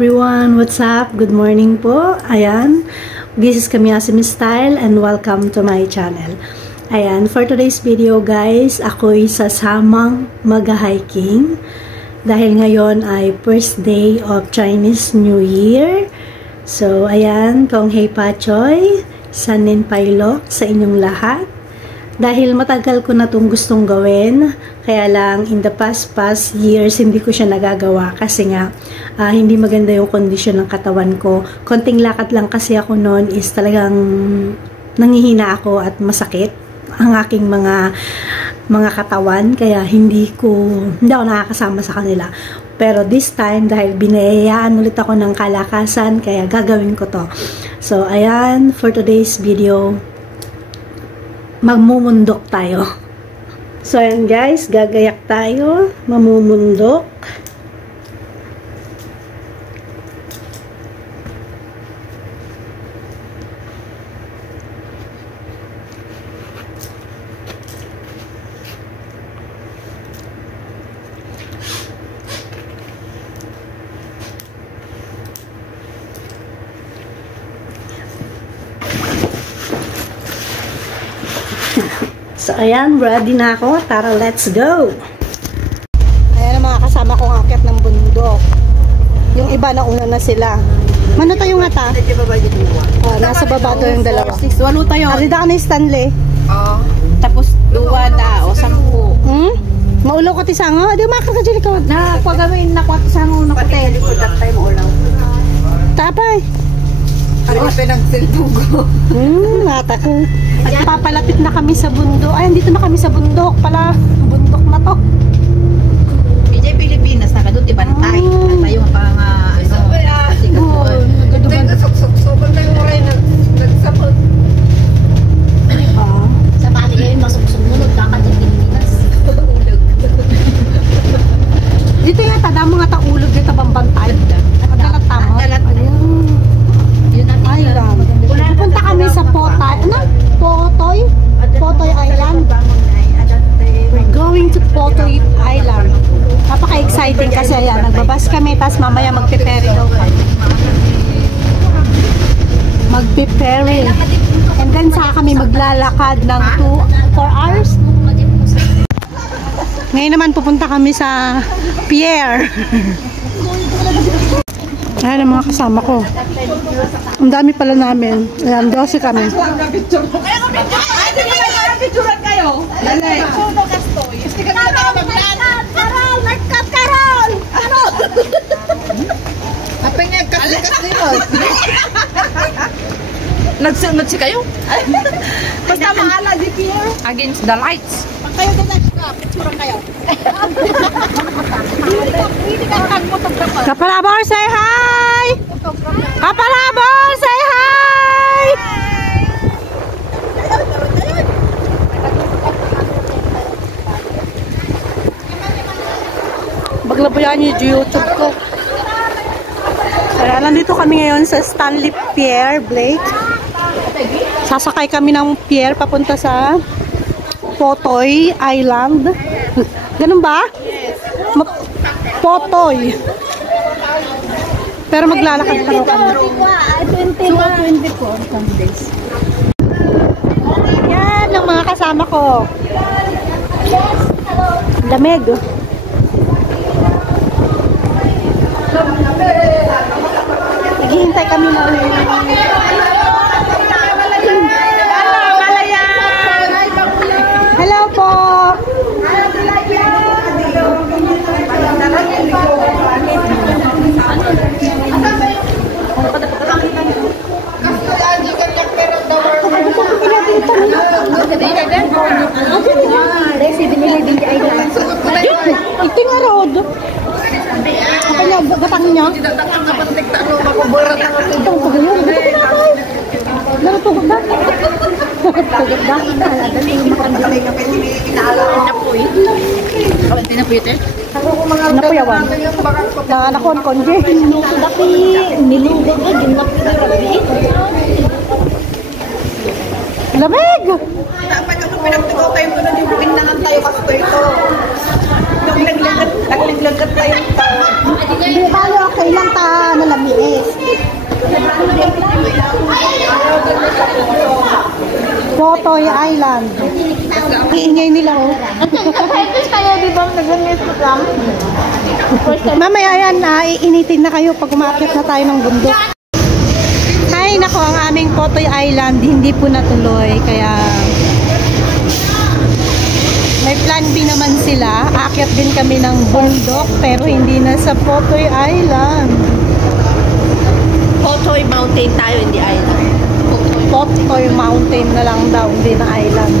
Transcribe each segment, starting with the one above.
everyone! What's up? Good morning po. Ayan. This is Kamiyasim Style and welcome to my channel. Ayan. For today's video guys, ako'y sasamang mag-hiking. Dahil ngayon ay first day of Chinese New Year. So, ayan. Kong Hei Pa Choy. Sanin Pailok sa inyong lahat. Dahil matagal ko na itong gustong gawin, kaya lang in the past years hindi ko siya nagagawa kasi nga hindi maganda yung kondisyon ng katawan ko. Konting lakad lang kasi ako noon is talagang nangihina ako at masakit ang aking mga katawan, kaya hindi ako nakakasama sa kanila. Pero this time, dahil binayaan ulit ako ng kalakasan, kaya gagawin ko to. So, ayan, for today's video, magmumundok tayo. So, ayan guys, gagayak tayo, mamumundok. So, ayan, ready na ako. Tara, let's go! Ayan ang mga kasama kong akyat ng bundok. Yung iba na una na sila. Mano tayo nga ta? Nasa baba to yung dalawa. Walo tayo. Arida ka na yung Stanley. Oo. Tapos, duwa da o 10. Maulaw ko tisango? Di makakajili ko. Pagawin na kwat sango na kote. Pati tayo maulaw. Tapay. Ano pa ng cellphone ko? Mata ko. At papalapit na kami sa bundok. Ay, dito na kami sa bundok pala. Bundok na to. Ijay Pilipinas na kadun, diba na tayo? Tayo nga pa nga, sobrang tayo mo rin nagsapot. Sa bali ngayon, masusunod kakad sa Pilipinas. Dito yung tada mga taulog dito bambantay. Pagdalat tamo. Island. Pupunta kami sa Potoy Island. We're going to Potoy Island. Napaka-exciting kasi ayan, nagbabas kami, tapos mamaya magpiperi daw kami. Magpiperi. And then saka kami maglalakad ng 4 hours. Ngayon naman pupunta kami sa pier. Ayan ang mga kasama ko. Ang dami pala namin. Ayan, 12 kami. Picturean kayo. Dali. Carol! Apa nga kasi yun? Nagsunod si kayo? Basta maala di pier. Against the lights. Pag kayo doon picturean kayo. Hindi ka photographer. Kapalabor, say hi! Kapalabor, say hi! Baglabayan yung YouTube ko. Kaya nandito kami ngayon sa Stanley Pier, Blake. Sasakay kami ng pier papunta sa Potoy Island. Ganun ba? Yes. Potoy. Pero maglalakad pa rin kami. 24 days. Yan ang mga kasama ko. Lamig. Naghihintay kami na hello po. Ito nga road. Apa niya, gatang niya? Ito ang pagayon. Narutugod ba? Narutugod ba? Napuyawan. Nakon-kon. Tapi nilugod ko din na pirabi. Lamig! Dapat ano pinagtugaw tayo doon na yung pinangan tayo kasi ito. Naglaglagat tayo ito. Hindi tayo okay lang ta nalamiis. Potoy Island. Iingay nila oh. Kaya di ba nag-miss ko lang? Mamaya yan, iinitin na kayo pag umakyat na tayo ng bundok. Ay, nako, ang aming Potoy Island, hindi po natuloy. Kaya, may plan B naman sila. Aakyat din kami ng bundok, pero hindi na sa Potoy Island. Potoy Mountain tayo, hindi island. Potoy Mountain na lang daw, hindi na island.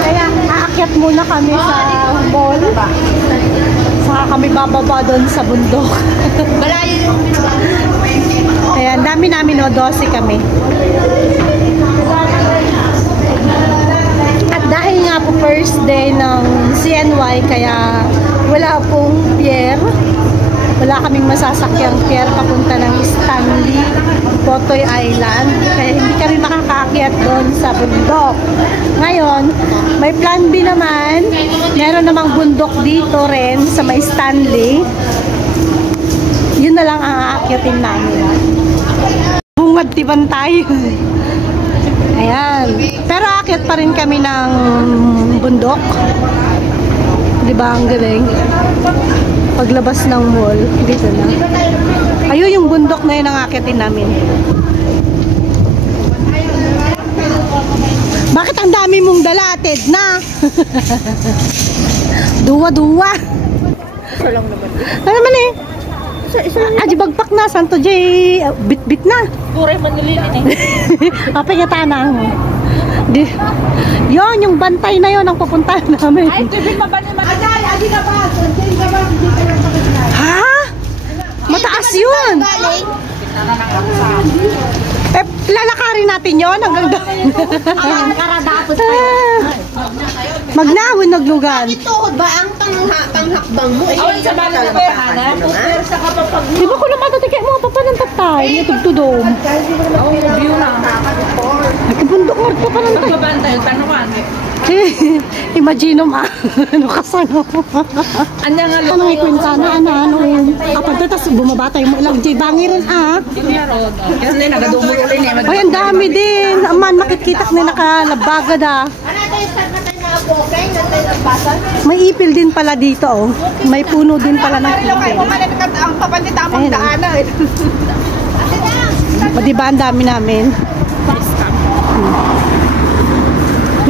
Kaya, aakyat muna kami sa mall. Saka kami bababa doon sa bundok. Kaya, ang dami namin, 12 kami. At dahil nga po first day ng CNY, kaya wala pong pier. Wala kaming masasakyang pier papunta ng Stanley, Potoy Island. Kaya hindi kami makakaakyat doon sa bundok. Ngayon, may plan B naman. Meron namang bundok dito rin sa may Stanley. Yun na lang ang aakyatin namin. Bungad tiban tayo. Ayan. Pero aakyat pa rin kami ng bundok. Diba ang galing? Paglabas ng mall, dito na. Ayun yung bundok na yun ang aakitin namin. Bakit ang dami mong dala, Ted na? Duwa-duwa. Isa lang naman. Ano naman eh? Aji bagpak na, Santo J. Bit-bit na. Puray manilinin eh. Apingatana mo. Yon, yung bantay na yon ang pupuntahan namin. Ay, tibig mabani maganda. Ha? Mataas yun. Eh, lalakarin natin yon hanggang doon. Karadapos pa Magnawin naglugan. Ito ba ang panghakbang mo? Awan sa bala na pera na. Pupersa ka pa pag... Di ba ko naman natin mo papanan tatay? Itugtudom. Oo, view lang. Nagkabundok nga pa panan tatay. Magbabantay, tanuan. Imagine mo ano kasano. Anya nga Ano may kwentana, ano. Kapag tatas bumaba tayo mo ilang J. Bangirin Kasi nagadumululin eh. Ay, ang dami din. Aman, makikita na nakalabaga da. May ipil din pala dito, oh. May puno din pala ng ipil. Ang papanditamang daanan. O, diba ang dami namin?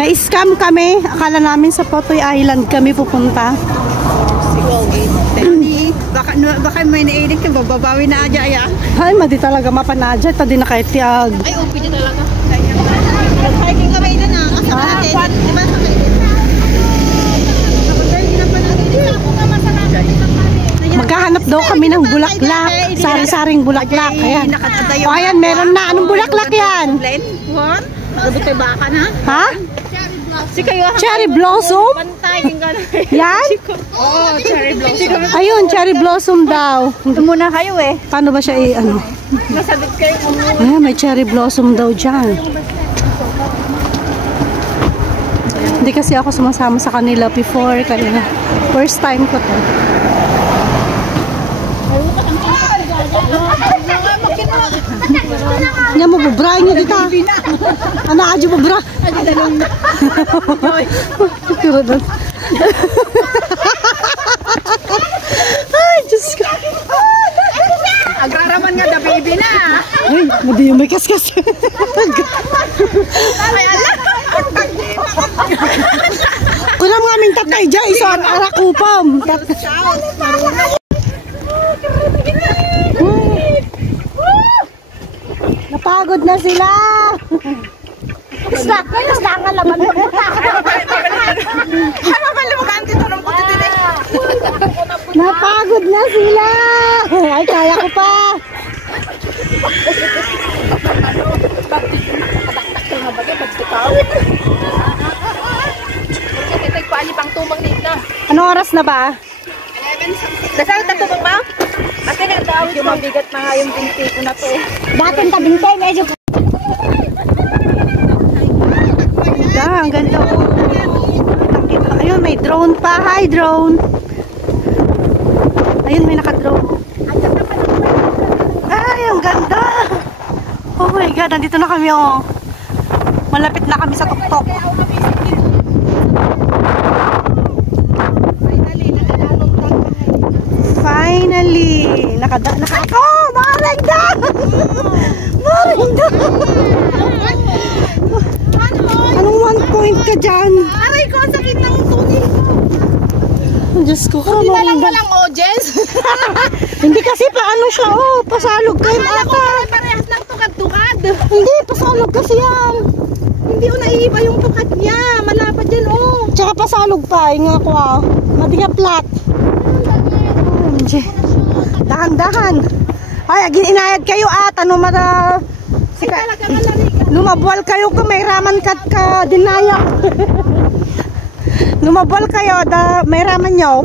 Na-scam kami. Akala namin sa Potoy Island kami pupunta. Baka may nailig ka, bababawi na adya ya. Ay, madi talaga mapanadya. Ito din nakaitiag. Ay, upi niya talaga. Hiking kami na na. Asa ka natin? Maghahanap daw kami ng bulaklak. Sari-saring bulaklak. Ayan. O, ayan, meron na. Anong bulaklak yan? What? Gabi tayo baka na? Ha? Si kayo Cherry blossom? Pantay yung gano'n. Yan? Oo, cherry blossom. Ayun, cherry blossom daw. Ito muna kayo eh. Paano ba siya ano? Nasabit kayo. Ay, may cherry blossom daw dyan. Hindi kasi ako sumasama sa kanila before. Kaya first time ko to. Nya mo bubra niya dito. Ano aja bubra? Pero doon. Ay, Diyos ko. Agraraman nga the baby na. Ay, madi yung may kaskas. Ay, ala. Kulang nga aming tatay dyan. Isa ang arakupam. Napagod na sila. Basta nga laban mo. Ano ba lumagaan dito ng puti din eh? Napagod na sila. Ay, kaya ko pa. Anong oras na ba? Dasal ka tumang ba? Ate, nagtawag yung mabigat na nga yung binti ko na to eh. Dati ang tabintay, medyo Ang ganda. Ang ganda. Ayun, Ayun, may drone pa. Hi, drone. Ayun, may naka-drone. Ay, ang ganda. Oh my God, nandito na kami, oh. Malapit na kami sa tuktok. Finally! Oh, maringda! Maringda! Anong 1 point ka dyan? Aray ko, ang sakit ng tunin. Diyos ko ka, Hindi na lang maringda. walang audience. Hindi kasi paano siya, oh. Pasalog kayo, Akala ko ata. parehas lang tukad-tukad. Hindi, pasalog kasi yan. Hindi ko naiiba yung tukad niya. Malapad yan, oh. Tsaka pasalog pa, yung ako, ah. Matiga flat. Dahan-dahan. Ay, ginayad kayo at ano mata. Lumabwal kayo kung may raman ka dinaya. Lumabwal kayo da may raman nyo.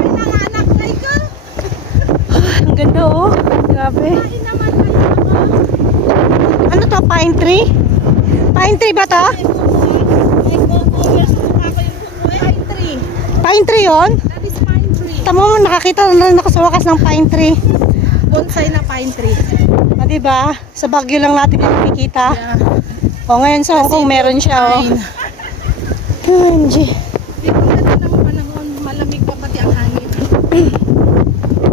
Ang ganda oh. Grabe. Ano to? Pine tree? Pine tree ba to? Pine tree yun? Tama mo, nakakita na nakasawakas ng pine tree. Bonsai na pine tree. Ah, diba? Sa Baguio lang natin yung nakikita. Yeah. O ngayon sa Hong Kong meron siya. Oh. OMG. Dito na ng panahon, malamig pa pati ang hangin. Ay,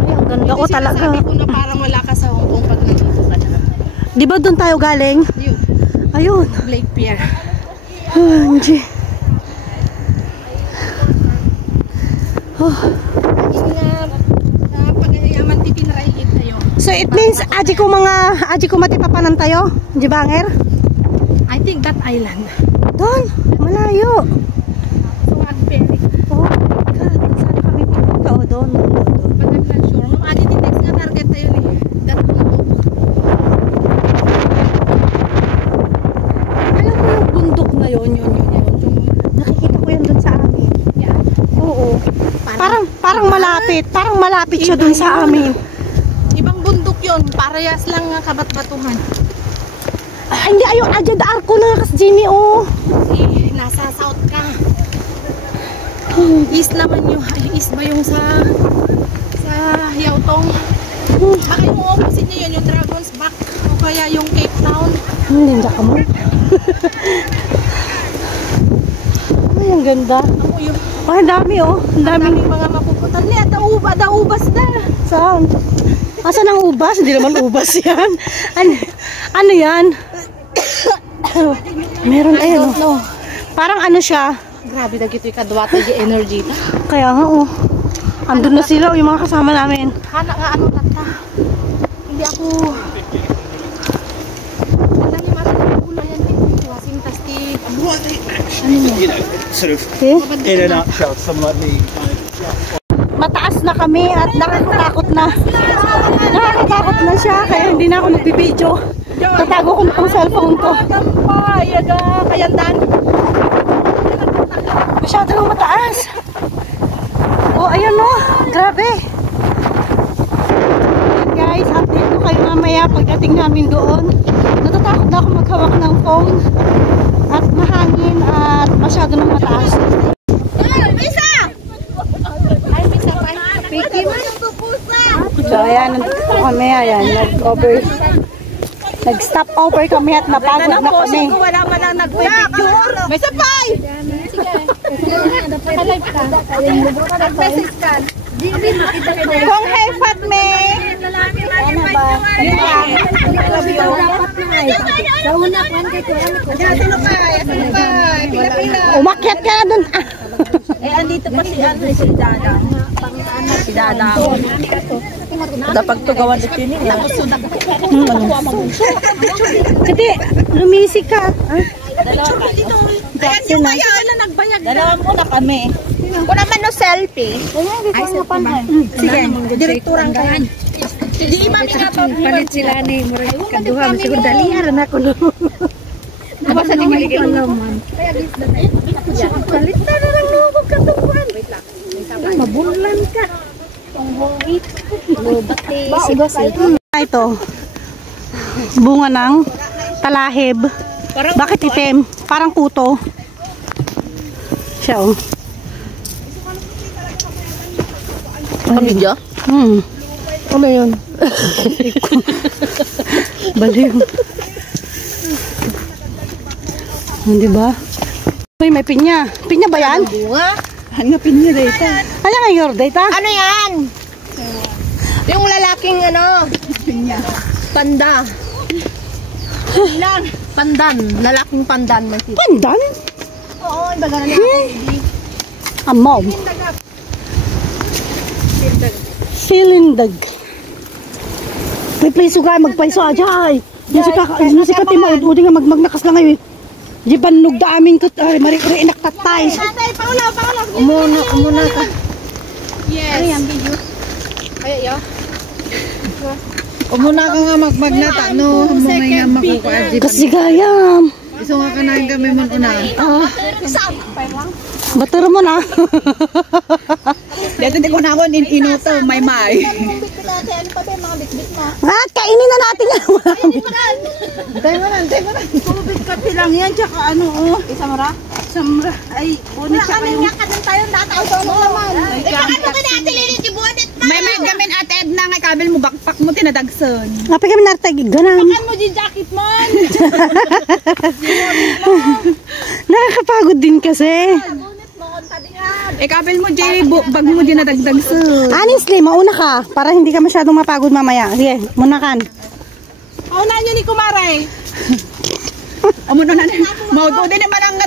ang ganda ko talaga. Sabi ko na parang wala ka sa Hong Kong pag nandito ka na. Di ba doon tayo galing? Yun, Ayun. Blake Pier. OMG. Oh. Pag-ayaman tipi na raigit tayo. So it means aji ko matipapanan tayo? Di banger? I think that island. Doon, malayo. Swag Ferry. Oh my God, saan kami pupunta? O doon. But I'm not sure. Nung adi tintext nga target tayo ni. That bundok. Alam mo yung bundok na yun. Nakikita ko yan doon sa amin. Yeah. Oo. Parang malapit. Parang malapit siya doon sa amin. Ibang bundok yun. Parehas lang nga kabat-batuhan. Ay, hindi, ayun, adyan da arko na kas Jimmy, oh. Eh, nasa south ka. East naman yung, east ba yung sa Yautong? Baka yung opposite niya yun, yung Dragon's Back. O kaya yung Cape Town. Hindi ka mo. Ay, ang ganda. Ako yung Ay, ang dami, oh. Ang daming. daming mga mapuputan niya. Daubas na. Saan? Asan ang ubas? Hindi naman ubas yan. Ano yan? Meron, I ayun, don't know. parang ano siya. Grabe na gito yung kadwata yung energy ta. Kaya nga, oh. Andun na sila, oh, yung mga kasama namin. Hana nga ano tata. Hindi ako... Alam niyo mas nagpulo yan din. Wasing tasti. Ano mo? You know, sort of Okay? in a nutshell, somewhat the Mataas na kami at nakakatakot na. Nakakatakot na siya, kaya hindi na ako nagbibideo. Tatago ko na ang cellphone ko. Gampay, kayandan. Masyado nang mataas. Oh, ayun no. Grabe. Guys, update ko kayo mamaya pagdating namin doon. Natatakot na ako maghawak ng phone. At mahangin at masyado nang mataas. So ayan, nandito kami. Ayan, nag-stop over kami at napagod na kami. Wala man lang nag-video. May sapay! Nag-message ka. Kung hefat me. Umakyat ka na dun. Andito pa si si Dada. Si Dada. Dapat tugawan dito ni. Kasi lumisik ka. Kaya kaya ilan nagbayag. Dalawa muna kami. Kung naman no selfie. Ay, sige, direkturang ka. Di mami nga to. Palit sila ni Murag kaduha. Siguro dalihan na ko no. Apa sa tingin ko naman. Palit na lang no ko katuhan. Mabulan ka. Ito. Bunga ng talahib. Bakit itim? Parang kuto. Siya oh. Nakabidyo? Ano yun? Baliw. Diba? Uy, may pinya. Pinya ba yan? Bunga? Ano pinya dito? Ano nga yung data? Ano yan? Yung lalaking ano? Pinya. Panda. Ilan? Pandan. Lalaking pandan. Pandan? Oo, yung baga na niya. Amaw. Silindag. May paiso ka, magpaiso aja ay. Yung si Katima, udi nga magnakas lang ngayon. Di banlog da aming kut, ay mari-ri inaktatay. Tatay, pangulaw. Umuna ka. Yes. Ano yan, video? Ay, yo. Umuna ka nga magnata, no? Umuna nga makukuha. Kasi gayam. Iso nga kanahin kami mo una. Bater mo na. Dito di ko na ako inuto, may. At kainin na natin yan. Antay mo na. Kubit ka lang yan, tsaka ano, oh. Samra? Samra. Ay, bunit ka kayo. Ka din tayo, nataw sa naman. Ano ka natin lilit yung buwan mo? May gamin ate Edna nga kabel mo, backpack mo, tinadagson. Napay kami nartagig. Ganam. Pakan mo yung jacket mo. Nakakapagod din kasi. Kabel mo, Jay, bag mo din nadagdagson. Honestly, mauna ka. Para hindi ka masyadong mapagod mamaya. Sige, muna kan. Paunahan nyo ni Kumaray. Amuno na maudo din manang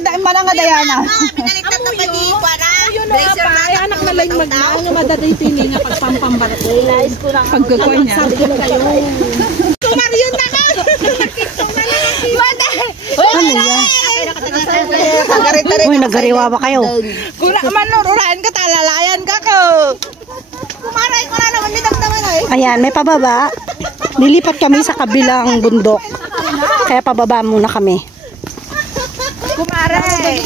Dayana. Pinalitan na ba di para? Blazer na ay anak na lang magnaw nga madaday pili nga pagpampambarat. Realize ko lang pagkakuan niya. Kumariyon na ka. Ano yan? Uy, nagariwa ba kayo? Kung naman nururahan ka, talalayan ka ko. Kumaray ko na naman nitagdaman ay. Ayan, may pababa. Nilipat kami sa kabilang bundok. Kaya pababa muna kami. Kumaray.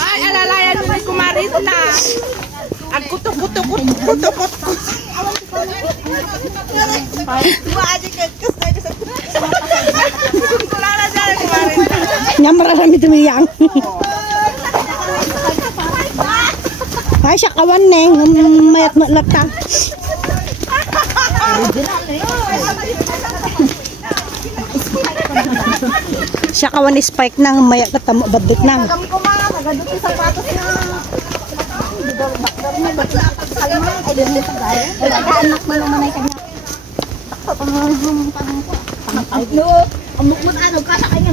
Ay, alalayan mo ni Kumaray na. Ang kutok. Marami tumiyang. Ay, siya kawan neng. Mayat matlata. Siya kawan spike nang mayat na tamo badit nang. Amukmut ano, kasakanya.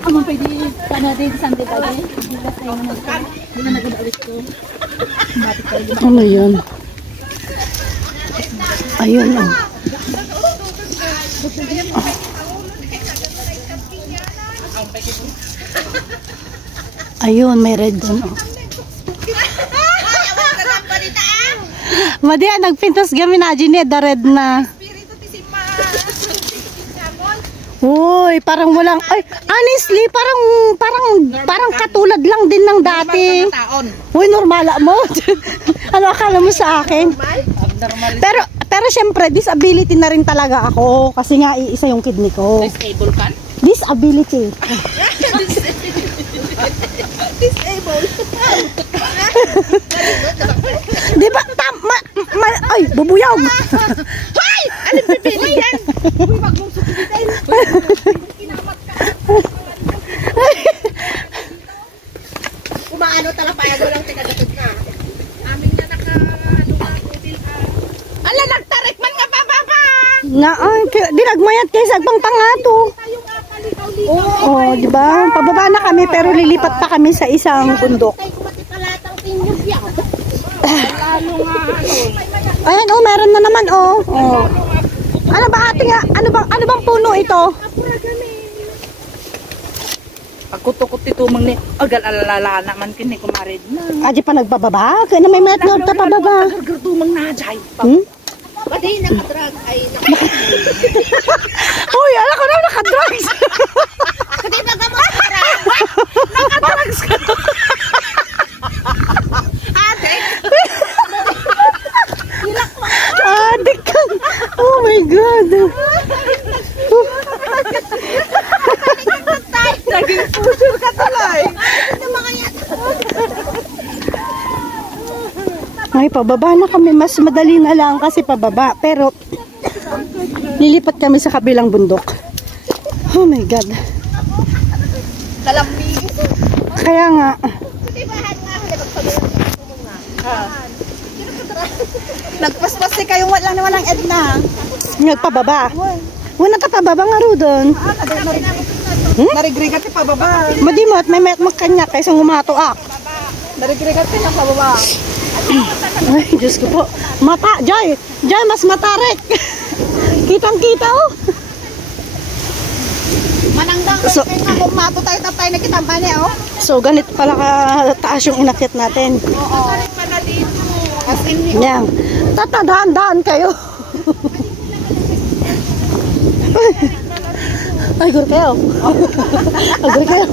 Among pwede panoodin sa Sunday tayo. Hindi na nag-ulit ko. Ano yun? Ayun lang. Ayun, may red doon. Madiya, nagpintas kami na Ginny, the red na. Uy, parang walang, ay, honestly, parang katulad lang din ng dati. Uy, normala mo. Ano akala mo sa akin? Pero syempre, disability na rin talaga ako. Kasi nga, isa yung kidney ko. Disable ka? Disability. Disable. Di ba? Ay, bubuyog. Hoy! Alin pipili yan? Uy, wag mong sukitin. Kinamat ka. Kumaano talapaya mo lang tinagatod na. Amin na naka-putil ka. Ala, nagtarik man nga papa! Nga, ay, dinagmayat kayo sa agbang pangato. Oh, di ba? Pababa na kami pero lilipat pa kami sa isang bundok. Ayan, oh, meron na naman, oh. Oh. Ano ba ate nga? Ano bang puno ito? Pagkutukot ito mang ni agal alala naman kini Kumaray na. Aji pa nagbababa? Kaya na may matnod ta pababa. Gargartumang na jay. Pati nakadrag ay Uy, ala ko na nakadrugs. Pati nagamot para. Nakadrugs ka. Ate. Adik ka. Oh my God. Ay, pababa na kami. Mas madali na lang kasi pababa. Pero, lilipat kami sa kabilang bundok. Oh my God. Kaya nga. Nagpaspasi kayong wala naman ang Edna. Nagpababa. Wala ka pababa nga ro doon. Narigrigat pa baba. Madimot, may magkanya kaysa ngumatoak. Narigrigat pa baba. Ay, Diyos ko po. Mata, Joy. Joy, mas matarik. Kitang-kita, oh. Manangdang So- nga kung mato tayo tapay na kitang niya, oh. So, ganito pala kataas yung inakyat natin. Oo. As in, Yan. Tatadaan-daan kayo. Ay, gur kayo. Ay, gur kayo.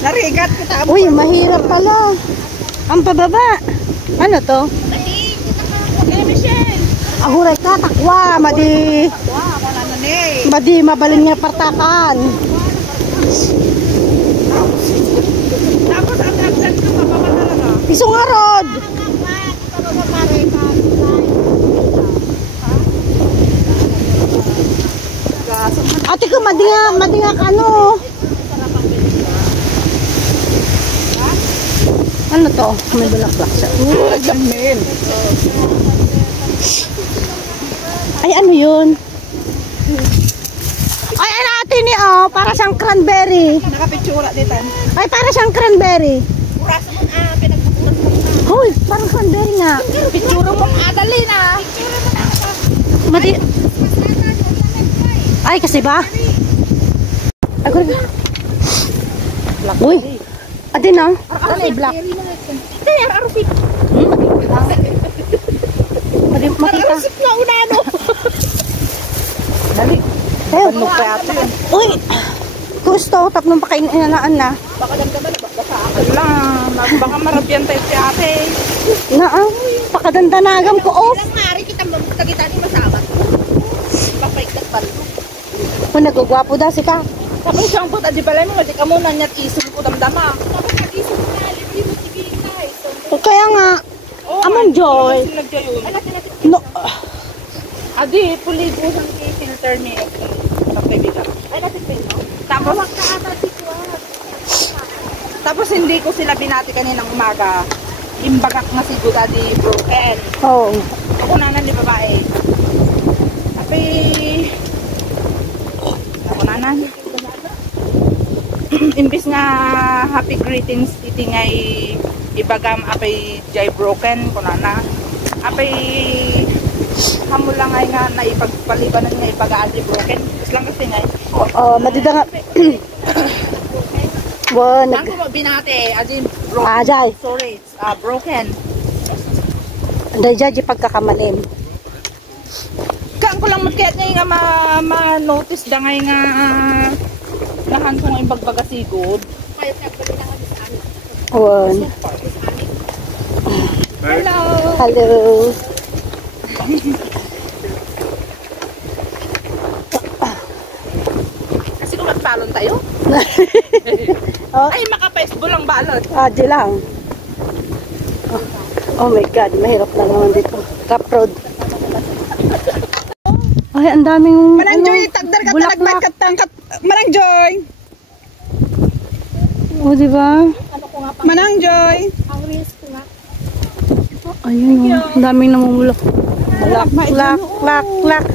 narigat kita. Uy, mahirap pala. Ang pababa. Ano to? Ahuray ka, takwa. Madi mabalin nga partakan. Tapos ang absent ko pa talaga. Piso nga rod. Ate ko, madi nga ka ano. Ano to? May bulaklak siya. Gamin. Ay, ano yun? Ay, ano ate ni oh, para siyang cranberry. Nakapitsura dito. Ay, para siyang cranberry. Purasa mo pinagpupunas mo na. Hoy, parang cranberry nga. Pitsura mo adali na. Madi... Ay, kasi ba? Ay, ko rin. Uy, ate na. Adali, black. Hindi, arupit. Madi, makita. Arupit na unano. Dali. Ayaw. Ano pa ate? Uy, gusto, tapos pa kayo inanaan na. Baka damdaman ba? Baka marabyan tayo si ate. Na, pakadandanagan ko, oh. Ilang mari kita magkagita ni masabat. Papaikot pa rin. Kung nagugwapo da si ka. Tapos siyang puta, di pala mo, di ka muna niya't isong ko damdama. Tapos nag-isong na, libre mo tigil na eh. O kaya nga, Amang Joy. No, Adi, pulibusan kay filter ni Pagkaibigan. Ay, natin pa no? Tapos hindi ko sila binati kaninang umaga. Imbagak na si Good Adi broken. oh. Ako nanan di babae. Tapi ako nanan. Imbis nga happy greetings iti ngay ibagam apay jay broken kunana. Apay hamul lang ay nga na ipagpalibanan nga ipaga-adi broken. Tapos lang kasi ngay. Madida nga. Wow, Nang ko binate adi broken. Jay. Sorry, it's broken. Dahil pagkakamalim. Kaan ko lang matkayat nga ma-notice da ngay nga nahan ko nga imbagbaga sigod. One. Hello! Hello. Kasi kung magbalon tayo, Oh, ay maka-Facebook lang balon. di lang. Oh my God, mahirap na naman dito. Cap road. Ay, ang daming Manang Joy, tagdar ka bulaklak. talagbat Manang Joy! Oh, di ba? Manang Joy! Ayun, oh. Ang daming namumulak. Bulaklak, bulaklak.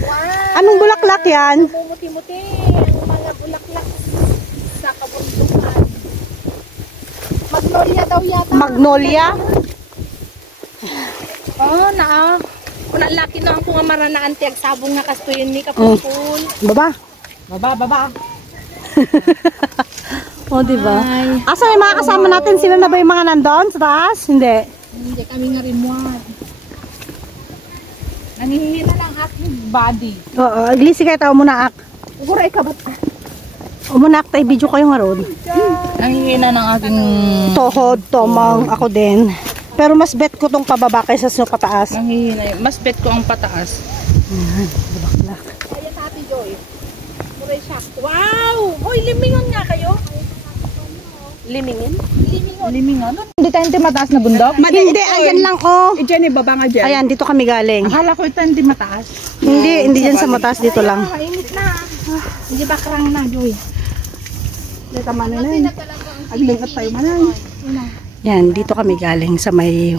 Anong bulaklak yan? Muti-muti ang mga bulaklak sa kabundukan. Magnolia daw yata. Magnolia? Oh, naa. Kung laki na ako nga maranaan tiyag sabong nga kastuyin ni kapupul. Baba. Baba. Oh, di ba? Asa yung mga kasama natin? Sila na ba yung mga nandun sa taas? Hindi. Hindi kami nga rimuan. Nangihina ng aking body. Oo, iglisi kayo tao muna ak. Uguray ka ba't? Umunak tayo video kayo nga ron. Nangihina ng aking... Tohod, tomang, ako din. Pero mas bet ko tong pababa kaysa sa pataas. Nangihina. Mas bet ko ang pataas. Ayan, bulaklak. Kaya Tati Joy. Muray siya. Wow! Hoy, limingon nga kayo. Limingan? Hindi tayo hindi mataas na bundok? Hindi, ayan lang oh. Diyan baba nga dyan. Ayan, dito kami galing. Akala ko ito hindi mataas. Hindi dyan sa mataas, dito lang. Mainit na. Hindi ba karang na, Joy? Dito man na yun. Aglingat tayo man. Yan, dito kami galing sa may...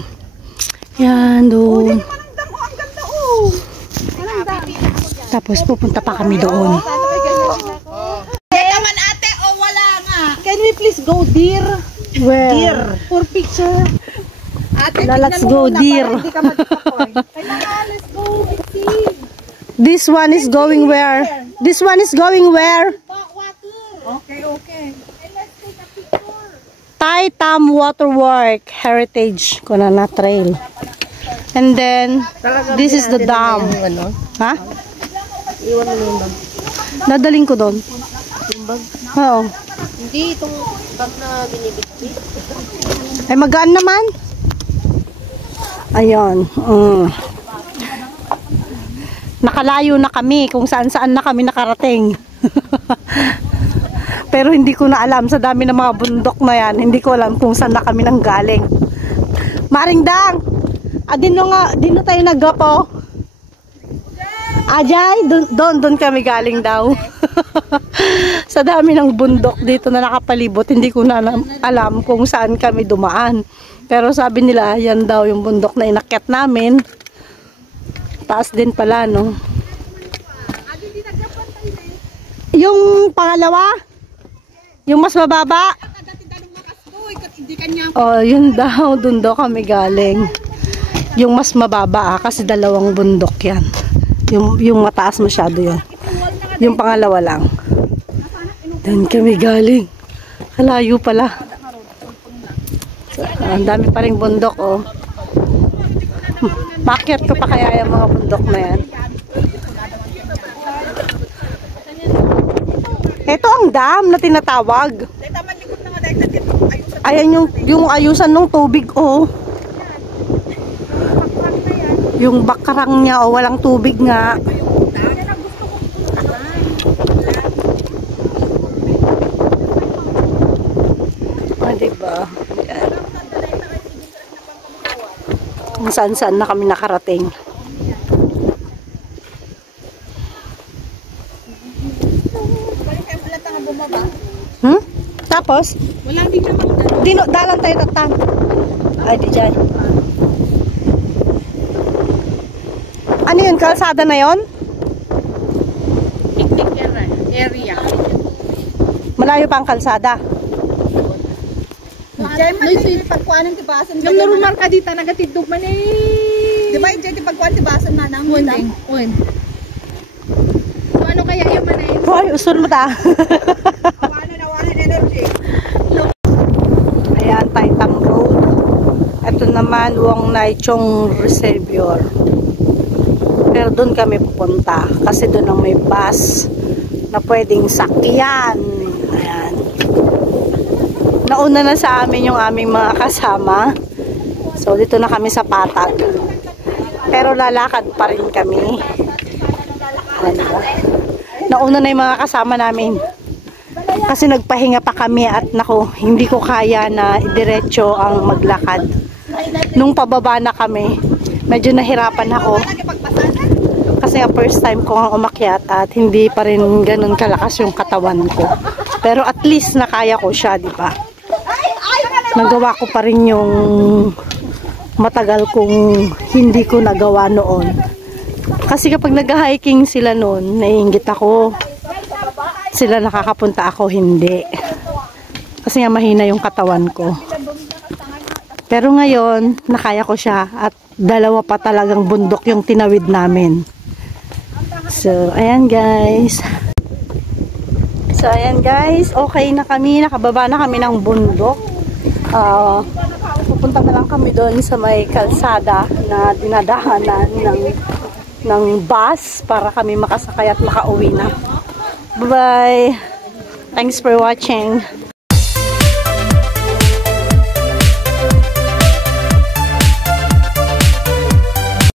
Yan, doon. Ang ganda oh. Tapos pupunta pa kami doon. Naman ate o wala nga. Can we please go dear? Where? For picture. Ate, Let's go, dear. Hindi ka mag-disappoint. Kailangan, let's go. Let's see. This one is going where? This one is going where? Okay. Tai Tam Waterwork Heritage Kunana Trail. And then, this is the dam. Ha? Iwan mo yung bag. Dadaling ko doon. Yung bag? Oo. Hindi, itong bag na binibigti. Ay, magaan naman. Ayun. Nakalayo na kami kung saan-saan na kami nakarating. Pero hindi ko na alam sa dami ng mga bundok na yan. Hindi ko alam kung saan na kami nang galing. Maringdang! Dino tayo naggapo. Ajay, doon kami galing daw. Sa dami ng bundok dito na nakapalibot, hindi ko na alam kung saan kami dumaan. Pero sabi nila, yan daw yung bundok na inakyat namin. Taas din pala, no? Yung pangalawa? Yung mas mababa? Oh, yun daw. Doon daw kami galing. Yung mas mababa, kasi dalawang bundok yan. Yung mataas masyado yun. Yung pangalawa lang. Doon kami galing. Halayo pala. So, ang dami pa rin bundok, oh. Makyat ko pa kaya yung mga bundok na yan. Ito ang dam na tinatawag. Ayan yung ayusan ng tubig, oh. Yung bakarang niya, oh, walang tubig nga. Ah, diba? Yan. Kung saan-saan na kami nakarating. Tapos? Wala din naman. Dalan tayo tatang. Ay, di dyan. Ano yun? Kalsada na yun? Picnic area. Malayo pa ang kalsada. Diyan man din pagkuanan ti basan. Yung normal ka dito nagatidog man eh. Di ba diyan ti pagkuan ti basan man ang hunding. So ano kaya yung manay? Hoy, usun mo ta. Wala energy. Ayan, Tai Tam Road. Ito naman, Wong Nai Chong Reservoir. Pero doon kami pupunta. Kasi doon ang may bus na pwedeng sakyan. Ayan. Nauna na sa amin yung aming mga kasama. So, dito na kami sa Patag. Pero lalakad pa rin kami. Ayan. Nauna na yung mga kasama namin. Kasi nagpahinga pa kami at nako, hindi ko kaya na diretso ang maglakad. Nung pababa na kami, medyo nahirapan ako. Kasi first time ko ang umakyat at hindi pa rin ganun kalakas yung katawan ko. Pero at least nakaya ko siya, di ba? Nagawa ko pa rin yung matagal kong hindi ko nagawa noon. Kasi kapag nag-hiking sila noon, naiinggit ako. Sila nakakapunta, ako hindi. Kasi nga mahina yung katawan ko. Pero ngayon, nakaya ko siya at dalawa pa talagang bundok yung tinawid namin. So, ayan guys. Okay na kami. Nakababa na kami ng bundok. Pupunta na lang kami doon sa may kalsada na dinadahanan ng bus para kami makasakay at makauwi na. Bye-bye. Thanks for watching.